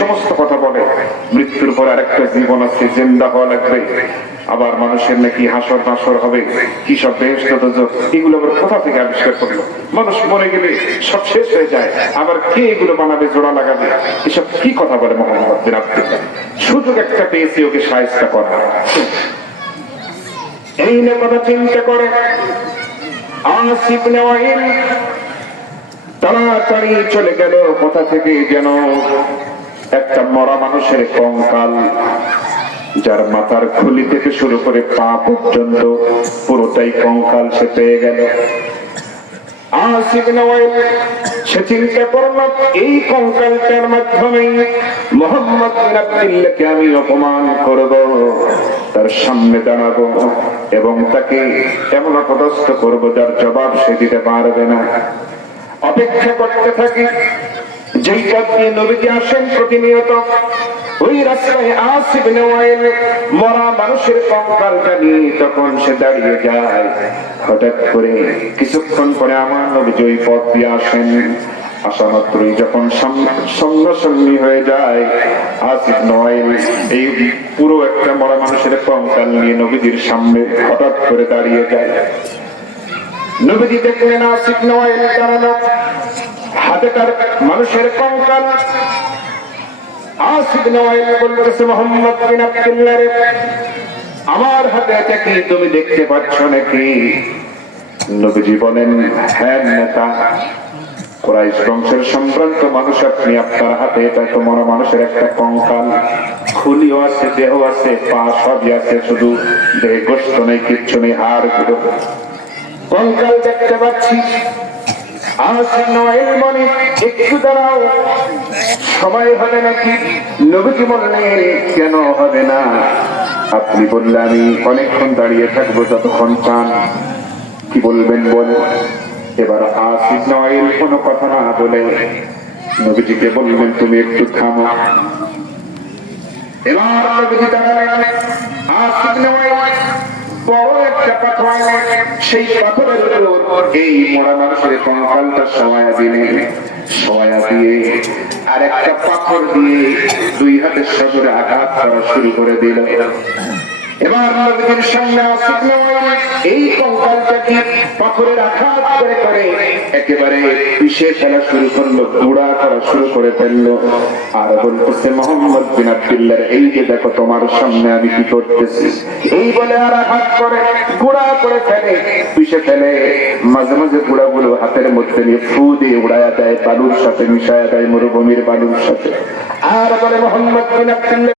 সমস্ত কথা বলে। মৃত্যুর পর আরেকটা জীবন আছে, জিন্দা হওয়া লাগবে, আবার মানুষের নাকি হাসর নাসর হবে, কি সব বেহেশত দোজখ, এগুলো আবার কোথা থেকে আবিষ্কার করলো? মানুষ মরে গেলে সব শেষ হয়ে যায়, আবার কে এগুলো বানাবে, জোড়া লাগাবে? এসব কি কথা বলে মোহাম্মদ বিন আব্দুল্লাহ? সুযোগ একটা পেয়েছি ওকে শায়েস্তা করা, এই না কথা চিন্তা করে আনাস ইবনে ওয়াইল তাড়াতাড়ি চলে গেল। কোথা থেকে যেন একটা মরা মানুষের কঙ্কাল, যার মাথার খুলি থেকে শুরু করে পা পর্যন্ত পুরোটাই কঙ্কাল সে পেয়ে গেল। আনাস ইবনে ওয়াইল সে চিন্তা করল, এই কঙ্কালটার মাধ্যমে মুহাম্মদ বিন আব্দুল্লাহকে আমি অপমান করব, তার সামনে দাঁড়াবো এবং তাকে এমন অপদস্থ করবো যার জবাব সে দিতে পারবে না। অপেক্ষা করতে থাকি। যেই পথ দিয়ে নবীজি আসেন প্রতিনিয়ত, ওই রাস্তায় আনাস ইবনে ওয়াইল মরা মানুষের কঙ্কালটা নিয়ে তখন সে দাঁড়িয়ে যায়। হঠাৎ করে কিছুক্ষণ পরে আমার নবীজি ওই পথ দিয়ে আসেন। আসা মাত্রই যখন সামনাসামনি হয়ে যায়, আনাস ইবনে ওয়াইল এই পুরো একটা মরা মানুষের কঙ্কাল নিয়ে নবীজির সামনে হঠাৎ করে দাঁড়িয়ে যায়। নবীজি দেখলেন আনাস ইবনে ওয়াইল দাঁড়ানো, হাতে তার মানুষের কঙ্কাল। আনাস ইবনে ওয়াইল বলতেছে, মুহাম্মদ বিন আব্দুল্লাহ রে, আমার হাতে এটা কি তুমি দেখতে পাচ্ছ নাকি? নবীজি বলেন, হ্যাঁ নেতা, কুরাইশ বংশের সম্ভ্রান্ত মানুষ আপনি, আপনার হাতে এটা তো মরা মানুষের একটা কঙ্কাল, খুলিও আছে, দেহ আছে, পা সবই আছে, শুধু দেহে গোশত নেই, কিচ্ছু নেই, হাড় গুলো কঙ্কাল দেখতে পাচ্ছি। আনাস ইবনে ওয়াইল বলে, একটু দাঁড়াও, সময় হবে নাকি? নবীজি বললেন, কেন হবে না? আপনি বললে আমি অনেকক্ষণ দাঁড়িয়ে থাকবো, যতক্ষণ চান। কি বলবেন বলে? এবার আনাস ইবনে ওয়াইল কোনো কথা না বলে নবীজিকে বললেন, তুমি একটু থামো। এবার নবীজি দাঁড়ালেন। আনাস ইবনে ওয়াইল বড় একটা পাথর আনলেন, সেই পাথরের উপর এই মরা মানুষের কঙ্কালটা শোয়া দিলেন। শোয়া দিয়ে আর একটা পাথর দিয়ে দুই হাতের সজোরে আঘাত করা শুরু করে দিল। এবার নবীজির সামনে আনাস ইবনে ওয়াইল এই কঙ্কালটাকে পাথরের আঘাত করে করে একেবারে পিষে ফেলা শুরু করলো, গুঁড়া করা শুরু করে ফেললো। আর বলতেছে, মুহাম্মদ বিন আব্দুল্লাহ, এই যে দেখো তোমার সামনে আমি কি করতেছি। এই বলে আর আঘাত করে গুঁড়া করে ফেলে, পিষে ফেলে। মাঝে মাঝে গুঁড়াগুলো হাতের মধ্যে নিয়ে ফু দিয়ে উড়াইয়া দেয়, বালুর সাথে মিশাইয়া দেয়, মরুভূমির বালুর সাথে। আর বলে, মুহাম্মদ বিন আব্দুল্লাহ